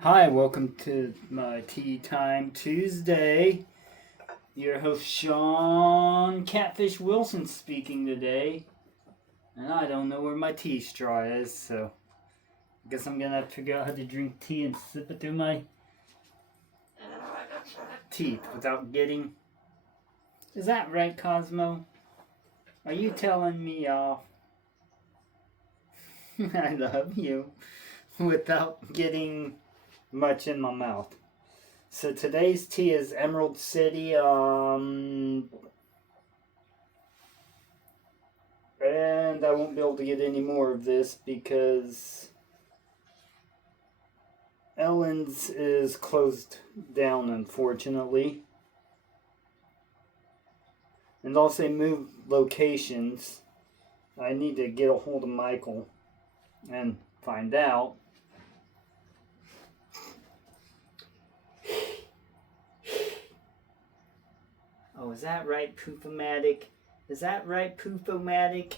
Hi, welcome to my Tea Time Tuesday. Your host Sean Catfish Wilson speaking today. And I don't know where my tea straw is, so I guess I'm gonna have to figure out how to drink tea and sip it through my teeth without getting. Is that right, Cosmo? Are you telling me off? I love you. Without getting much in my mouth. So today's tea is Emerald City. And I won't be able to get any more of this because Ellen's is closed down, unfortunately. And also moved locations. I need to get a hold of Michael and find out. Oh, is that right, Poofomatic? Is that right, Poofomatic?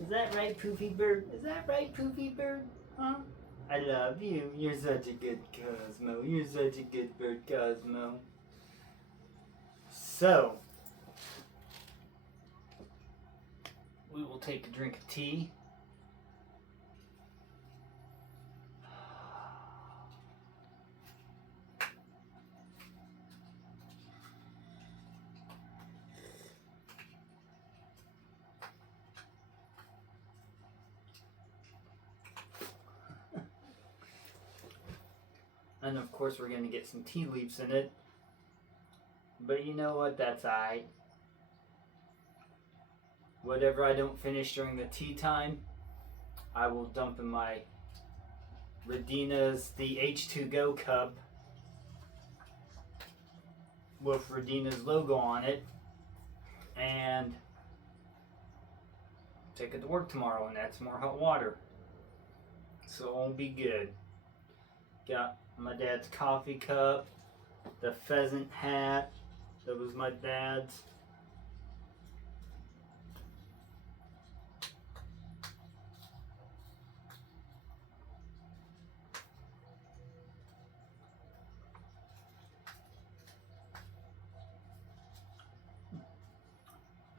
Is that right, Poofy Bird? Is that right, Poofy Bird? Huh? I love you. You're such a good Cosmo. You're such a good bird, Cosmo. So, we will take a drink of tea. And of course, we're going to get some tea leaves in it. But you know what? That's alright. Whatever I don't finish during the tea time, I will dump in my Radina's the H2Go cup with Radina's logo on it and take it to work tomorrow and add some more hot water. So it'll be good. Got my dad's coffee cup, the pheasant hat that was my dad's.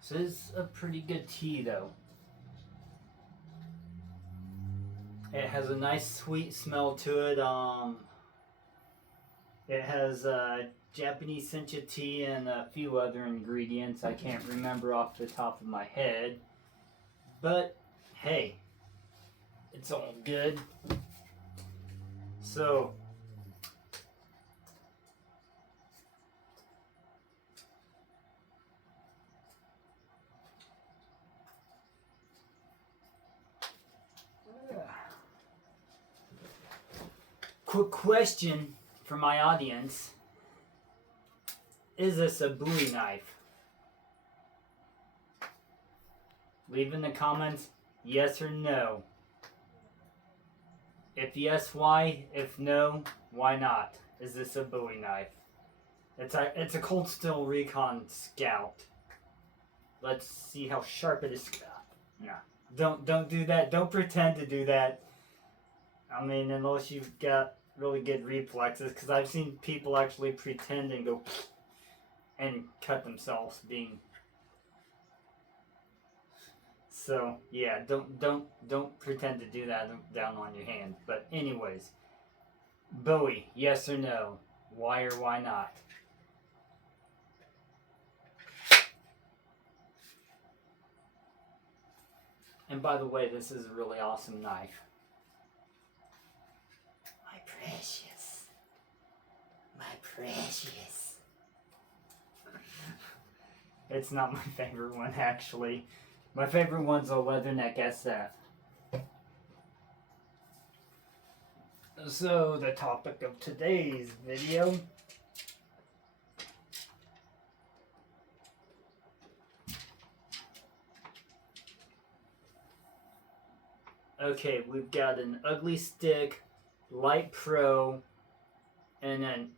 So this is a pretty good tea though. It has a nice sweet smell to it. It has Japanese sencha tea and a few other ingredients I can't remember off the top of my head. But hey, it's all good. So quick question for my audience. Is this a Bowie knife? Leave in the comments yes or no. If yes, why? If no, why not? Is this a Bowie knife? It's a Cold Steel Recon Scout. Let's see how sharp it is. No. Don't do that. Don't pretend to do that. I mean, unless you've got really good reflexes, because I've seen people actually pretend and go and cut themselves being. So yeah, don't pretend to do that down on your hand. But anyways, Bowie, yes or no? Why or why not? And by the way, this is a really awesome knife. My precious. My precious. It's not my favorite one, actually. My favorite one's a Leatherneck SF. So, the topic of today's video. Okay, we've got an Ugly Stik, Light Pro, and an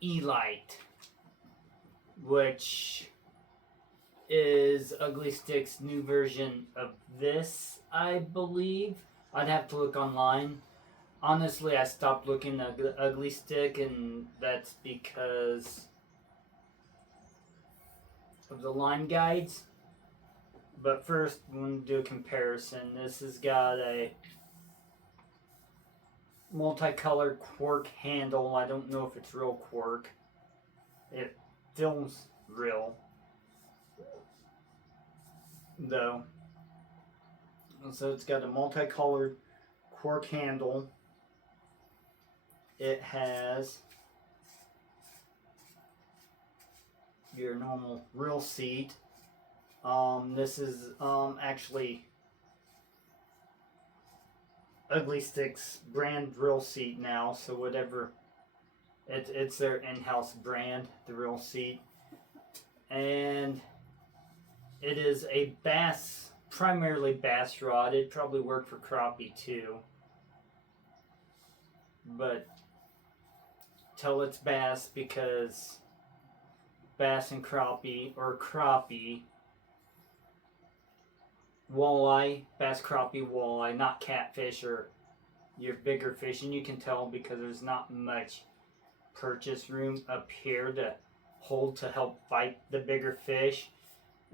E-Light, which is Ugly Stik's new version of this, I believe. I'd have to look online. honestly, I stopped looking at the Ugly Stik, and that's because of the line guides. But first, I'm going to do a comparison. This has got a multicolored cork handle. I don't know if it's real cork. It feels real, though. So it's got a multicolored cork handle. It has your normal real seat. This is actually Ugly Stik's brand real seat now, so whatever, it's their in-house brand, the real seat. And it is a bass, primarily bass rod. It'd probably work for crappie too, but tell it's bass because bass and crappie, or crappie, walleye, bass, crappie, walleye, not catfish or your bigger fish. And you can tell because there's not much purchase room up here to hold to help bite the bigger fish.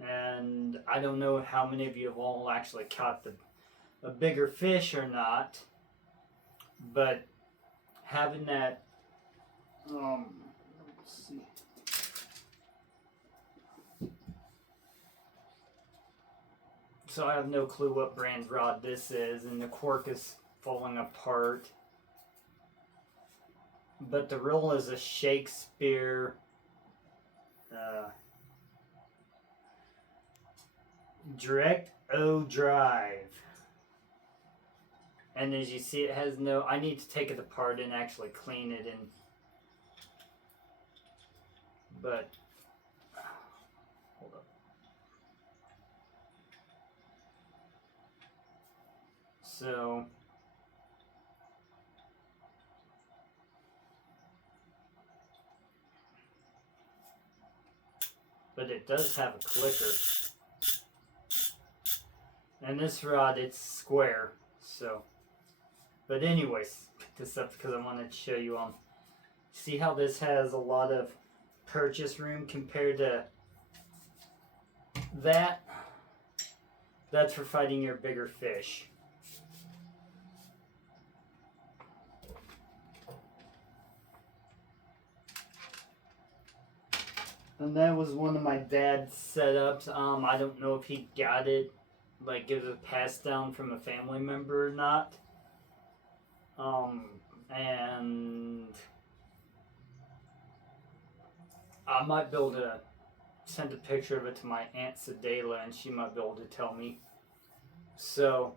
And I don't know how many of you have all actually caught a bigger fish or not, but having that, let's see. So I have no clue what brand rod this is, and the cork is falling apart. But the reel is a Shakespeare Direct O Drive. And as you see, it has no, I need to take it apart and actually clean it, and but hold up. So but it does have a clicker. And this rod, it's square, so. But anyways, pick this up because I wanted to show you. See how this has a lot of purchase room compared to that? That's for fighting your bigger fish. And that was one of my dad's setups. I don't know if he got it, like it was passed down from a family member or not. And I might be able to send a picture of it to my Aunt Sedela, and she might be able to tell me. So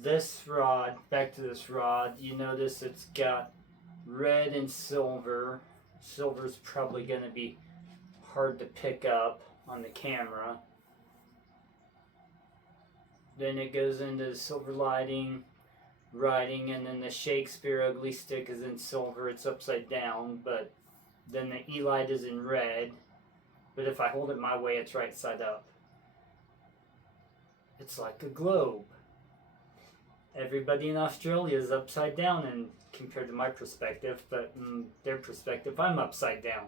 this rod, back to this rod, you notice it's got red and silver. Silver's probably going to be hard to pick up on the camera. Then it goes into the silver lighting, writing, and then the Shakespeare Ugly Stik is in silver. It's upside down, but then the E-light is in red. But if I hold it my way, it's right side up. It's like a globe. Everybody in Australia is upside down, and compared to my perspective, but in their perspective, I'm upside down.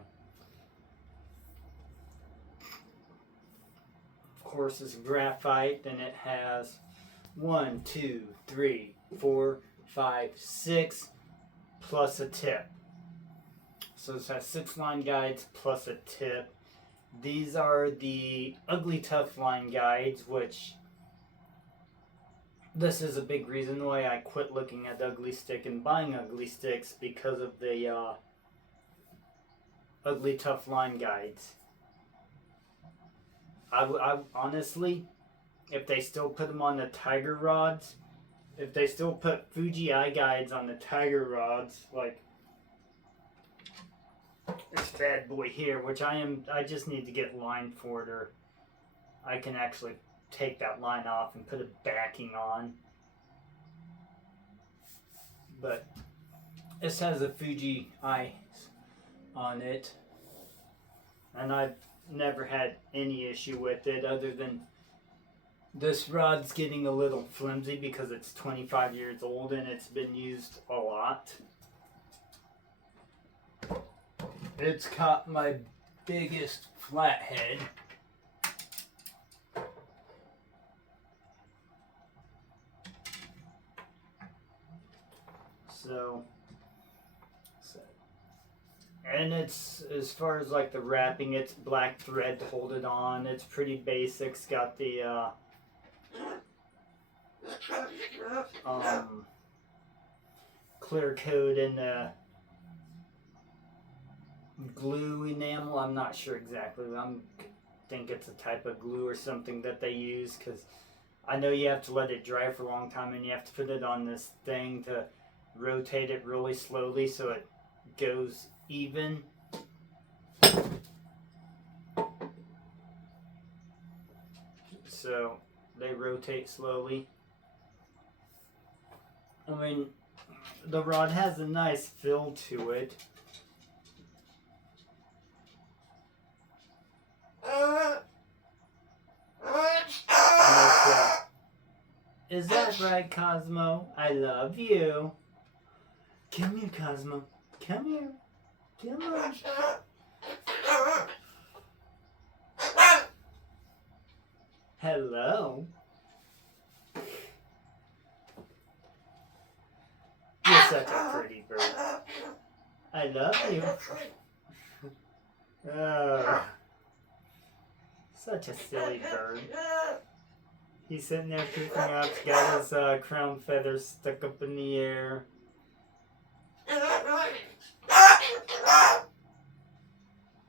Of course, it's graphite, and it has 1, 2, 3, 4, 5, 6 plus a tip. So it has 6 line guides plus a tip. These are the Ugly Tough line guides, which this is a big reason why I quit looking at Ugly Stik and buying Ugly Stiks, because of the Ugly Tough line guides. I honestly, if they still put them on the Tiger rods, if they still put Fuji eye guides on the Tiger rods, like this bad boy here, which I just need to get line for it, or I can actually take that line off and put a backing on. But this has a Fuji eye on it, and I've never had any issue with it, other than This rod's getting a little flimsy because it's 25 years old and it's been used a lot. It's caught my biggest flathead. So, and it's, as far as like the wrapping, it's black thread to hold it on. It's pretty basic. It's got the clear coat and the glue enamel. I'm not sure exactly. I think it's a type of glue or something that they use, because I know you have to let it dry for a long time and you have to put it on this thing to rotate it really slowly so it goes even. So they rotate slowly. I mean, the rod has a nice feel to it. Is that right, Cosmo? I love you. Come here, Cosmo. Come here. Come on. Hello. You're such a pretty bird. I love you. Oh, such a silly bird. He's sitting there pooping out. He's got his crown feathers stuck up in the air.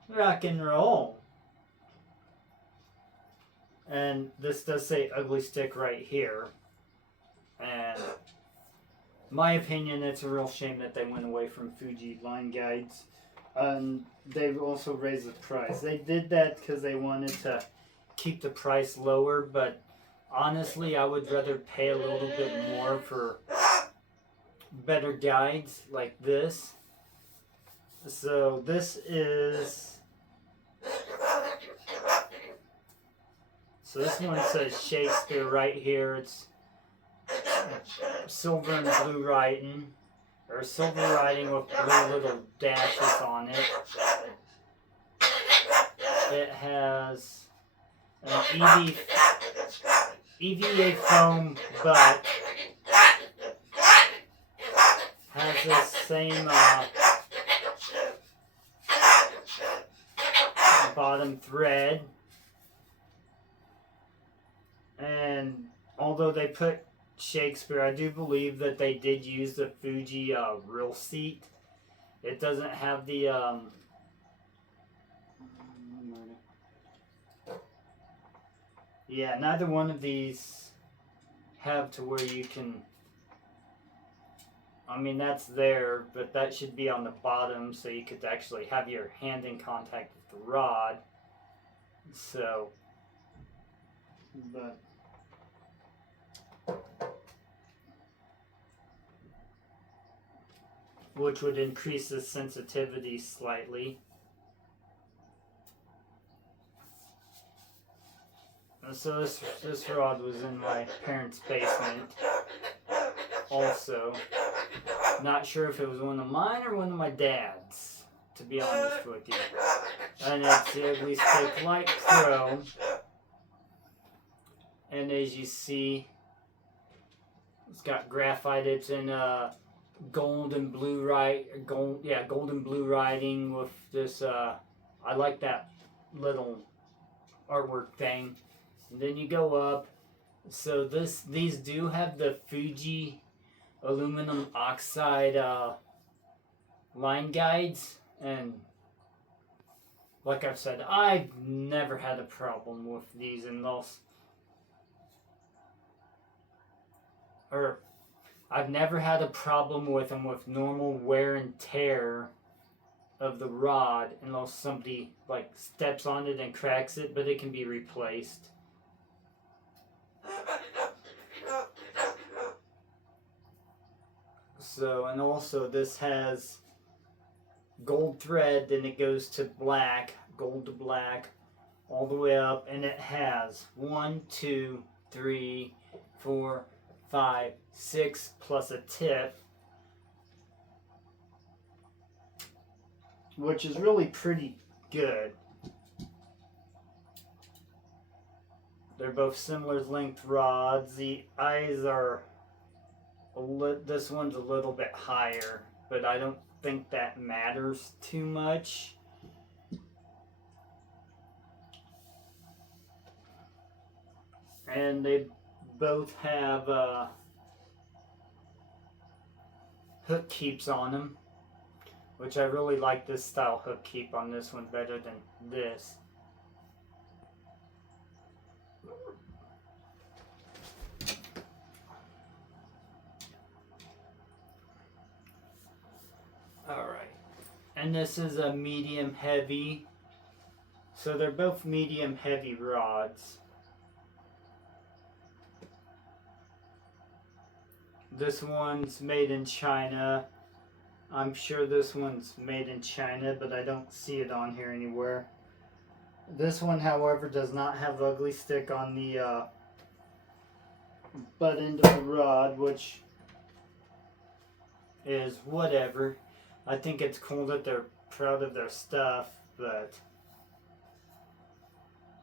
Rock and roll. And this does say Ugly Stik right here. And my opinion, it's a real shame that they went away from Fuji line guides. They've also raised the price. They did that because they wanted to keep the price lower, but honestly, I would rather pay a little bit more for better guides like this. So this is... So this one says Shakespeare right here. It's silver and blue writing, or silver writing with blue little dashes on it. It has an EVA foam butt. Has this same bottom thread. And although they put Shakespeare, I do believe that they did use the Fuji real seat. It doesn't have the yeah, neither one of these have to where you can, I mean, that's there, but that should be on the bottom so you could actually have your hand in contact with the rod. So, but which would increase the sensitivity slightly. And so this rod was in my parents' basement also. Not sure if it was one of mine or one of my dad's, to be honest with you. And it's the Ugly Stik Light Pro. And as you see, it's got graphite. It's in gold and blue gold and blue writing with this I like that little artwork thing. And then you go up. So these do have the Fuji aluminum oxide line guides, and like I've said, I've never had a problem with these, I've never had a problem with them with normal wear and tear of the rod, unless somebody like steps on it and cracks it, but it can be replaced. So, and also this has gold thread, then it goes to black, gold to black, all the way up, and it has 1, 2, 3, 4, 5, 6 plus a tip, which is really pretty good. They're both similar length rods. The eyes are this one's a little bit higher, but I don't think that matters too much. And they both have hook keeps on them, which I really like this style hook keep on this one better than this. Alright, and this is a medium heavy, so they're both medium heavy rods. This one's made in China. I'm sure this one's made in China, but I don't see it on here anywhere. This one, however, does not have Ugly Stik on the butt end of the rod, which is whatever. I think it's cool that they're proud of their stuff, but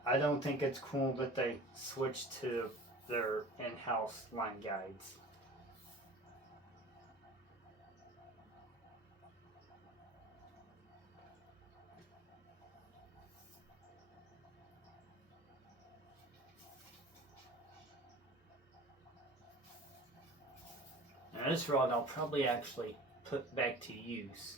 I don't think it's cool that they switched to their in-house line guides. Now this rod I'll probably actually put back to use.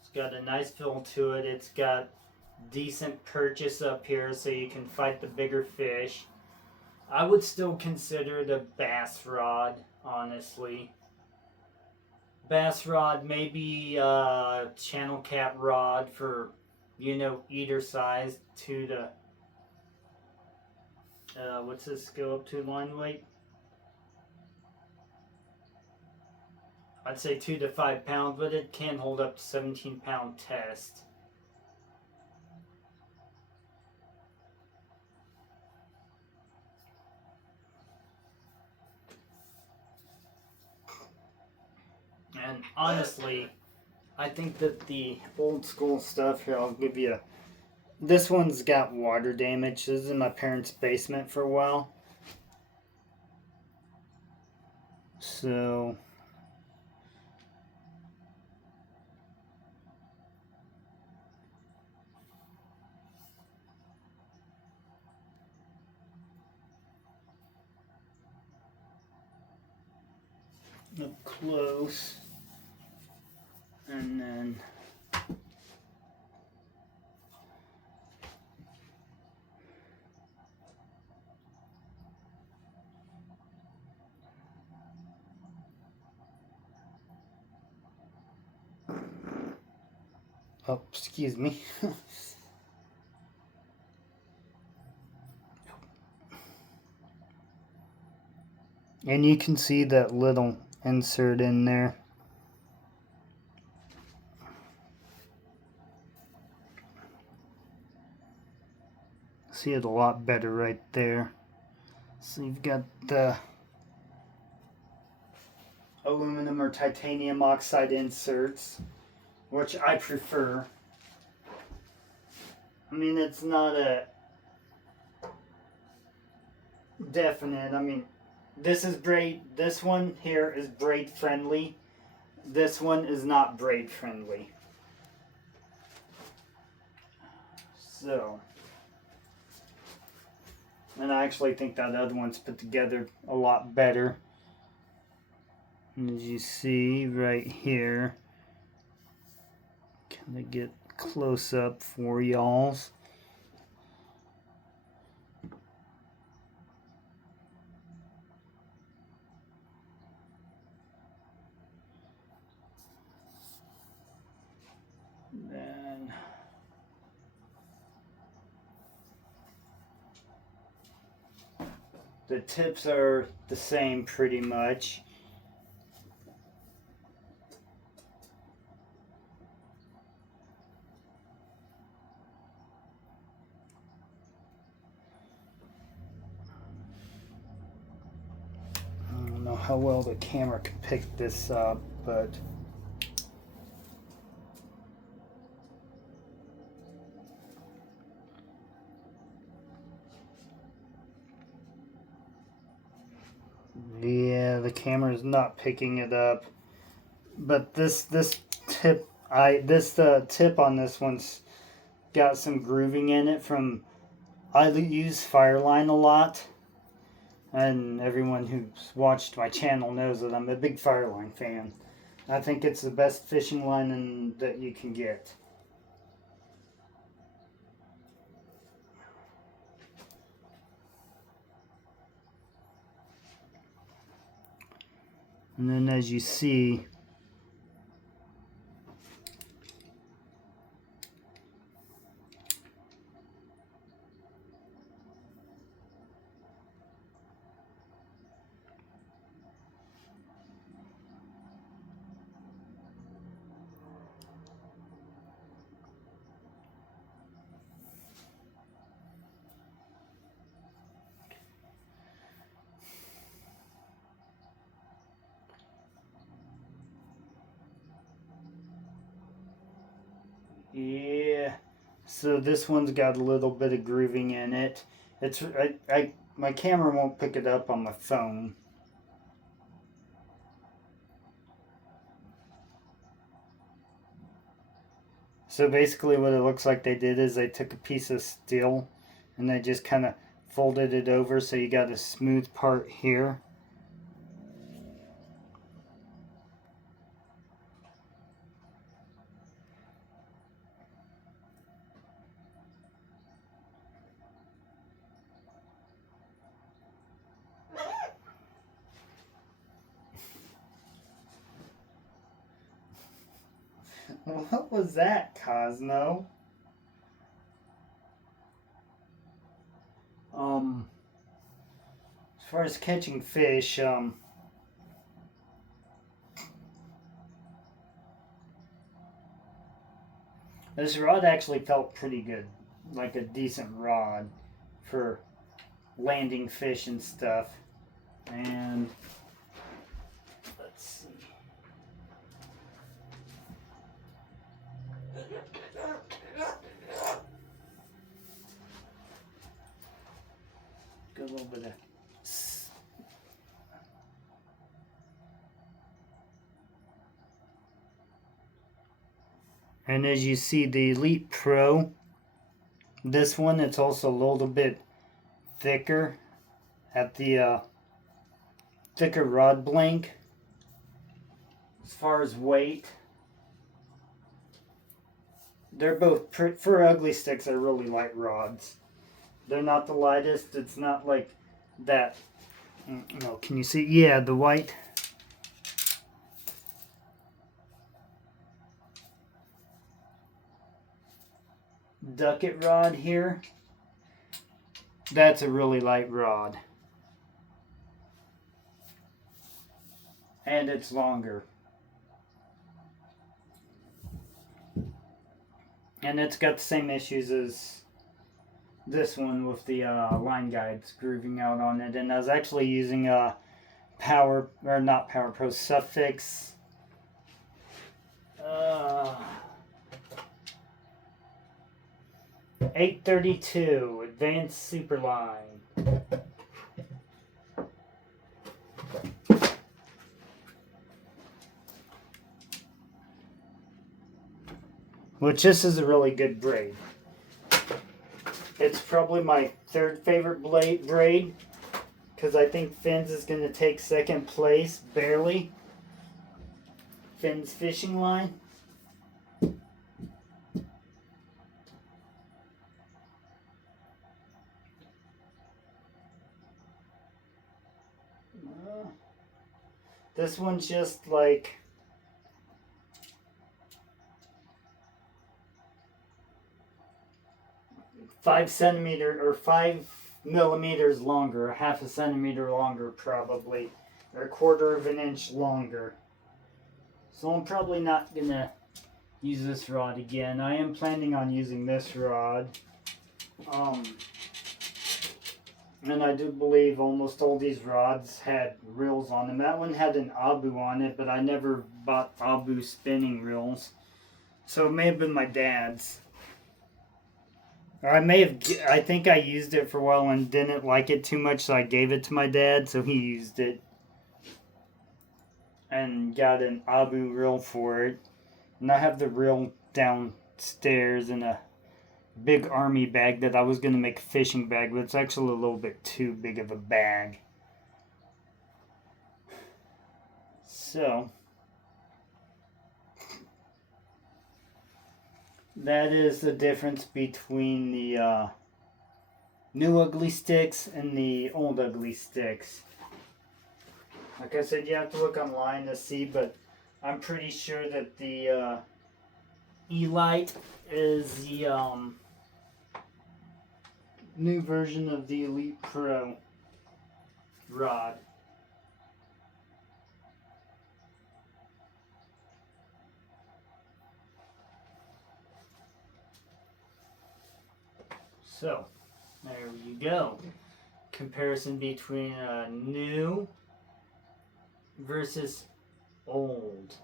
It's got a nice feel to it. It's got decent purchase up here so you can fight the bigger fish. I would still consider it a bass rod, honestly. Bass rod, maybe a channel cat rod for, you know, eater size, 2 to what's this go up to line weight? I'd say 2 to 5 pounds, but it can hold up to 17-pound test. And honestly, I think that the old school stuff here, I'll give you a, this one's got water damage. This is in my parents' basement for a while. So up close, and then oh, excuse me. And you can see that little insert in there. See it a lot better right there. So you've got the aluminum or titanium oxide inserts, which I prefer. I mean, it's not a definite. I mean, this is braid. This one here is braid friendly. This one is not braid friendly. So, and I actually think that other one's put together a lot better. And as you see right here, can I get close up for y'all's? Then the tips are the same pretty much. know how well the camera can pick this up, but yeah, the camera is not picking it up. But this tip tip on this one's got some grooving in it from I use Fireline a lot, and everyone who's watched my channel knows that I'm a big Fireline fan. I think it's the best fishing line that you can get. And then as you see, yeah, so this one's got a little bit of grooving in it. It's my camera won't pick it up on my phone. So basically what it looks like they did is they took a piece of steel and they just kind of folded it over so you got a smooth part here. What was that, Cosmo? As far as catching fish, this rod actually felt pretty good, like a decent rod for landing fish and stuff. And let's see. Got a little bit of and as you see, the Elite Pro, this one, it's also a little bit thicker at the thicker rod blank as far as weight. They're both, for Ugly Stiks, they're really light rods. They're not the lightest. It's not like that. No, can you see? Yeah, the white. Ducket rod here. That's a really light rod. And it's longer. And it's got the same issues as this one with the line guides grooving out on it. And I was actually using not Power Pro, Suffix 832 Advanced Superline. Which this is a really good braid. It's probably my third favorite braid because I think Finn's is going to take second place, barely. Finn's fishing line. This one's just like $5 centimeters or 5 millimeters longer, half a centimeter longer probably, or a quarter of an inch longer. So I'm probably not gonna use this rod again. I am planning on using this rod. And I do believe almost all these rods had reels on them. That one had an Abu on it, but I never bought Abu spinning reels. So it may have been my dad's. Or I think I used it for a while and didn't like it too much, so I gave it to my dad, so he used it. And got an Abu reel for it. And I have the reel downstairs in a big army bag that I was going to make a fishing bag, but it's actually a little bit too big of a bag. So, that is the difference between the new Ugly Stiks and the old Ugly Stiks. Like I said, you have to look online to see, but I'm pretty sure that the E-Lite is the new version of the Elite Pro rod. So, there you go. Comparison between new versus old.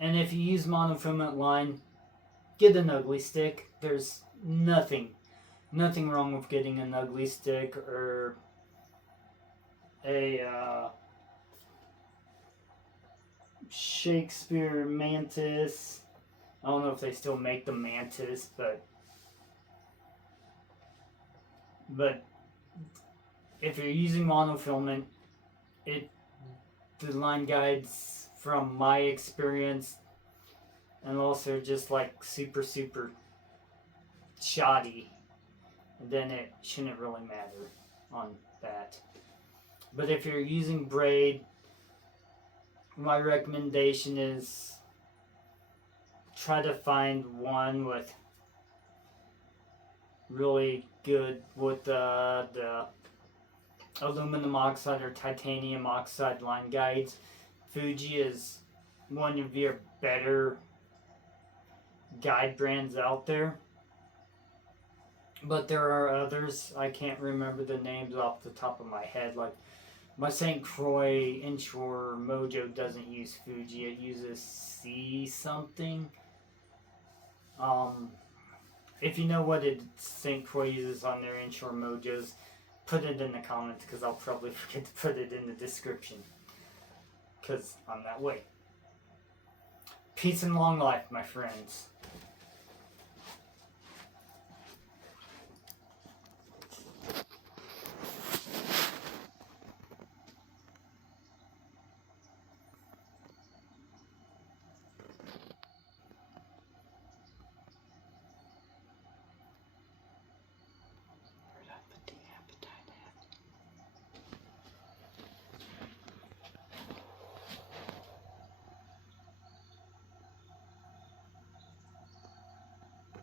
And if you use monofilament line, get an Ugly Stik. There's nothing wrong with getting an Ugly Stik or a Shakespeare Mantis. I don't know if they still make the Mantis, but if you're using monofilament, the line guides from my experience and also just like super shoddy, then it shouldn't really matter on that. But if you're using braid, my recommendation is try to find one with really good with the aluminum oxide or titanium oxide line guides. Fuji is one of your better guide brands out there, but there are others. I can't remember the names off the top of my head. Like my St. Croix Inshore Mojo doesn't use Fuji, it uses C something. If you know what St. Croix uses on their Inshore Mojos, put it in the comments, because I'll probably forget to put it in the description, because I'm that way. Peace and long life, my friends.